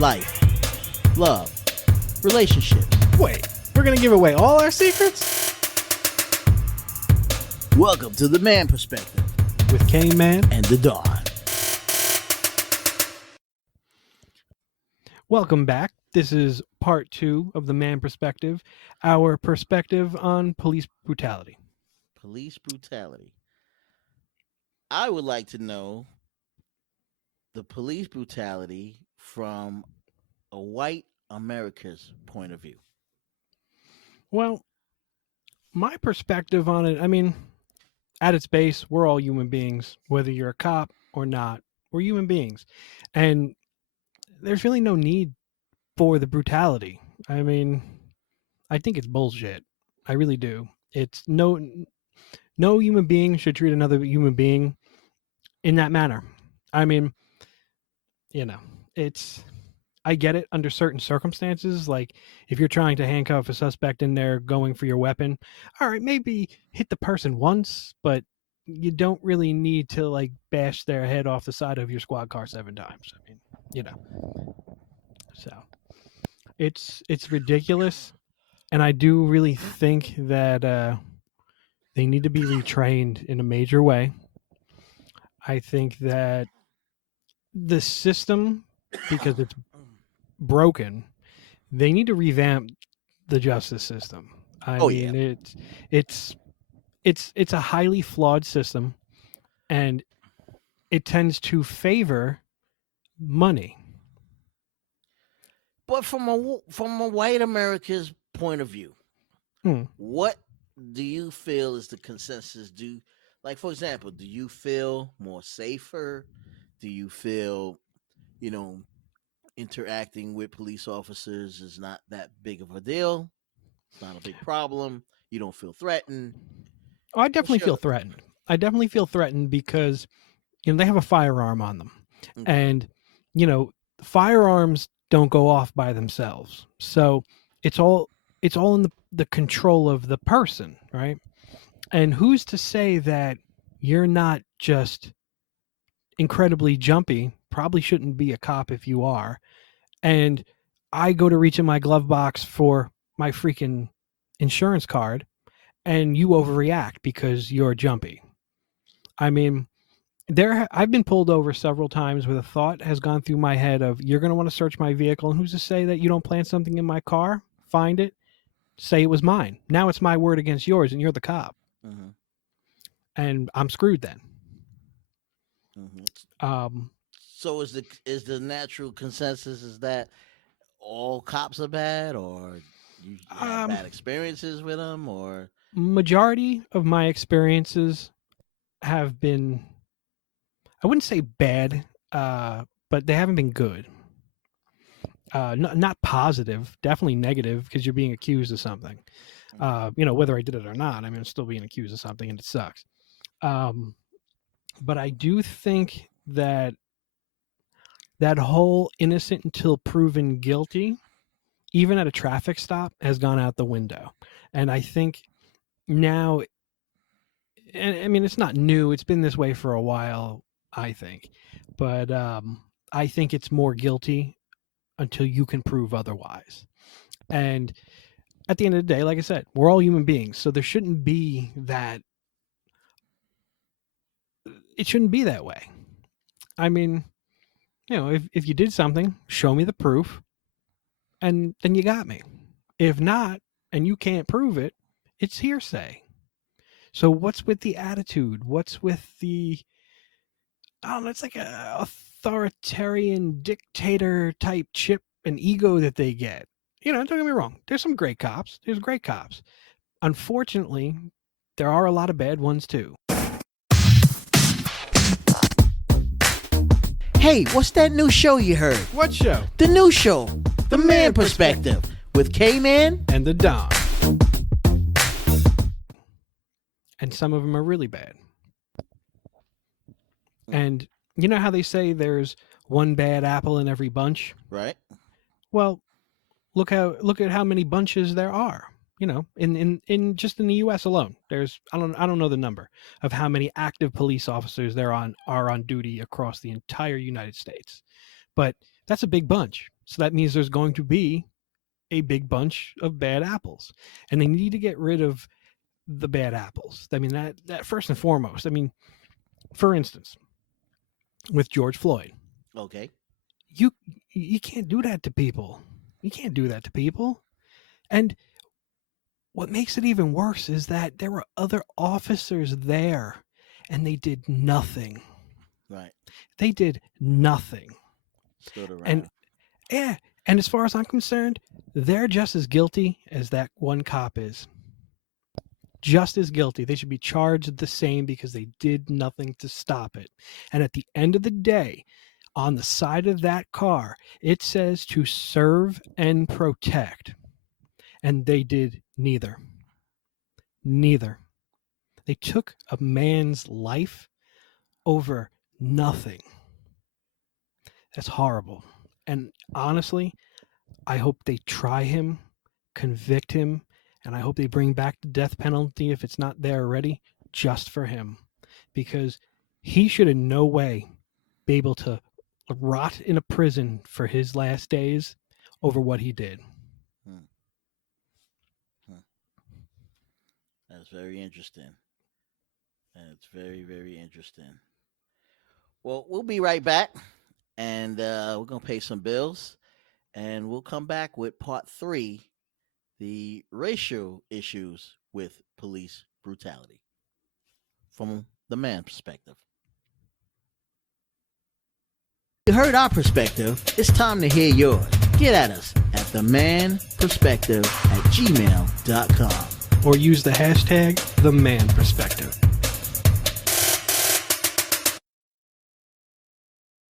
life, love, relationships. Wait, we're gonna give away all our secrets? Welcome to the Man Perspective With Kane Man and the Dawn. Welcome back. This is part 2 of the Man Perspective, our perspective on police brutality. Police brutality. I would like to know the police brutality from a white America's point of view. Well, my perspective on it, I mean, at its base, we're all human beings, whether you're a cop or not. We're human beings. And there's really no need for the brutality. I mean, I think it's bullshit. I really do. It's no human being should treat another human being in that manner. I mean, I get it under certain circumstances. Like if you're trying to handcuff a suspect and they're going for your weapon, all right, maybe hit the person once, but you don't really need to like bash their head off the side of your squad car 7 times. I mean, so it's ridiculous. And I do really think that they need to be retrained in a major way. I think that the system, because it's broken, they need to revamp the justice system. I mean, it's a highly flawed system, and it tends to favor money. But from a white America's point of view, what do you feel is the consensus? Like, for example, do you feel more safer? Do you feel, interacting with police officers is not that big of a deal? It's not a big problem. You don't feel threatened? Oh, I definitely feel threatened. I definitely feel threatened because, they have a firearm on them. Okay. And, firearms don't go off by themselves. So it's all in the control of the person, right? And who's to say that you're not just incredibly jumpy? Probably shouldn't be a cop if you are. And I go to reach in my glove box for my freaking insurance card, and you overreact because you're jumpy. I mean, I've been pulled over several times where the thought has gone through my head of, you're going to want to search my vehicle, and who's to say that you don't plant something in my car, find it, say it was mine. Now it's my word against yours, and you're the cop. Mm-hmm. And I'm screwed then. Mm-hmm. So is the natural consensus is that all cops are bad, or you have bad experiences with them, or? Majority of my experiences have been, I wouldn't say bad, but they haven't been good. Not positive, definitely negative, because you're being accused of something. Whether I did it or not, I mean, I'm still being accused of something, and it sucks. But I do think that whole innocent until proven guilty, even at a traffic stop, has gone out the window. And I think now, and I mean, it's not new. It's been this way for a while, I think. But I think it's more guilty until you can prove otherwise. And at the end of the day, like I said, we're all human beings. So there shouldn't be that. It shouldn't be that way. I mean, if you did something, show me the proof, and then you got me. If not, and you can't prove it, it's hearsay. So what's with the attitude? What's with the, it's like a authoritarian dictator type chip and ego that they get. Don't get me wrong. There's some great cops. There's great cops. Unfortunately, there are a lot of bad ones too. Hey, what's that new show you heard? What show? The new show, The Man Perspective, with K-Man and the Dawn. And some of them are really bad. And you know how they say there's one bad apple in every bunch? Right. Well, look at how many bunches there are. In just in the U.S. alone, there's I don't know the number of how many active police officers are on duty across the entire United States, but that's a big bunch. So that means there's going to be a big bunch of bad apples, and they need to get rid of the bad apples. I mean, that first and foremost. I mean, for instance, with George Floyd. Okay. You can't do that to people. You can't do that to people. And what makes it even worse is that there were other officers there and they did nothing. Right. They did nothing. Stood around. And yeah, and as far as I'm concerned, they're just as guilty as that one cop is. Just as guilty. They should be charged the same because they did nothing to stop it. And at the end of the day, on the side of that car, it says to serve and protect. And they did neither. Neither. They took a man's life over nothing. That's horrible. And honestly, I hope they try him, convict him, and I hope they bring back the death penalty if it's not there already, just for him. Because he should in no way be able to rot in a prison for his last days over what he did. That's very interesting. That's very, very interesting. Well, we'll be right back, and we're going to pay some bills, and we'll come back with part 3, the racial issues with police brutality from the man perspective. You heard our perspective. It's time to hear yours. Get at us at themanperspective@gmail.com. Or use the hashtag #TheManPerspective.